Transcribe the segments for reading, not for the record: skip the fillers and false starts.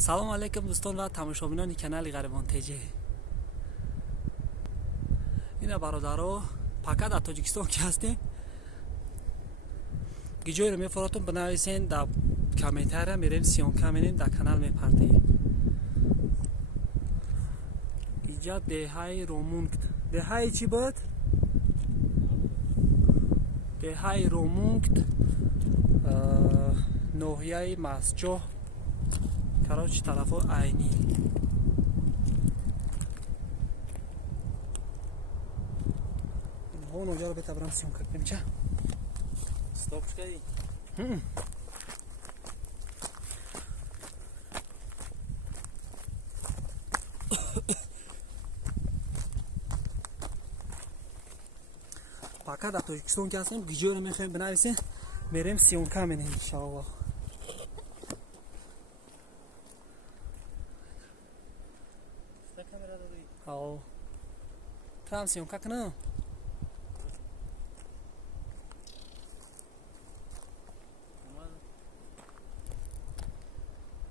سلام علیکم دوستان و تماشاچیان کانال غریبان تیجی. اینا برادرها پاکا در تاجیکستان که هستیم. گیجوی رو میفرستم بنویسین در کامنتار میریم سیون کامنین در کانال میپردیم. اینجا دههای رومونکت. دههای چی بود؟ دههای رومونکت نوحیه مسجو کراچی طرف عینی. هون اونجا رو بتابرم سیم کردیم چه؟ استاپش کردی؟ پاکا در تاجیکستان که هستیم گیجو رو میخوایم بنویسیم میریم سیونکا منیم انشاءالله. کامera داری؟ آو تو هم سیونکا کنم؟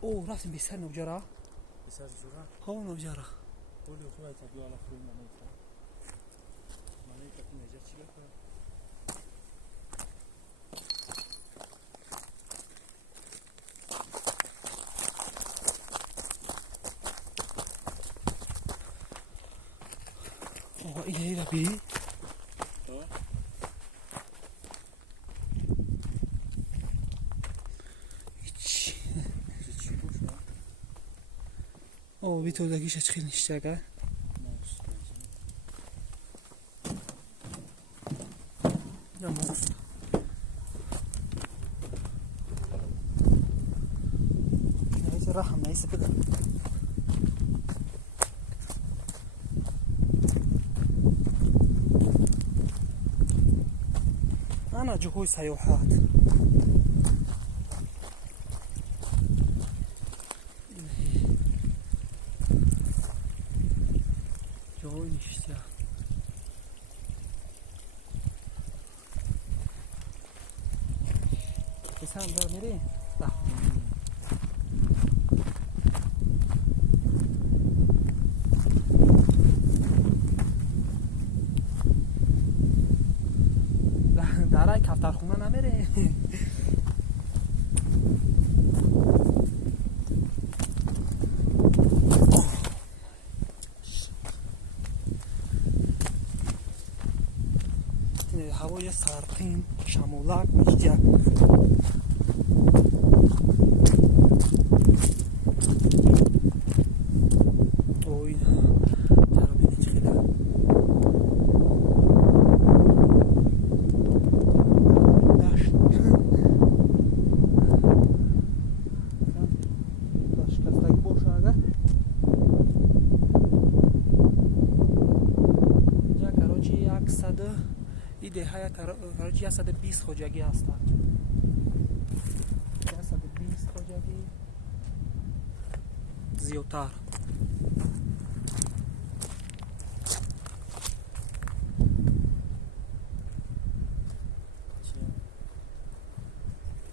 او رفتیم بیسر نوجارا؟ بیسر جورا؟ ها نوجارا بولی خوبه تبیو علا خروی منیتا منیتا که نجا چی بکنم؟ اوه ایره بی؟ او بی تو داگیش خیلی نشته که یا موز نهیز رحم نهیز بده انا جهوی سیوحات جهوی نشته بسه هم دار میری؟ ده داره کفتر خونه نمیره هوای سرقین شمولک میشه اوی در بینی چه خیلی داشت داشکستگی باشه اگر اینجا کراچی 100 این دهه کراچی 120 خوجگی هستند 120 خوجگی زیادتر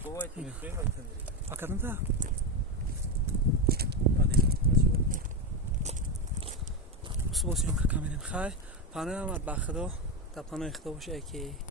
بابای تو میخوایی باید تندری؟ فقط تا بس باسیم که کامینیم خواهی پانوی هم بخدا تا پانوی اختا باشه که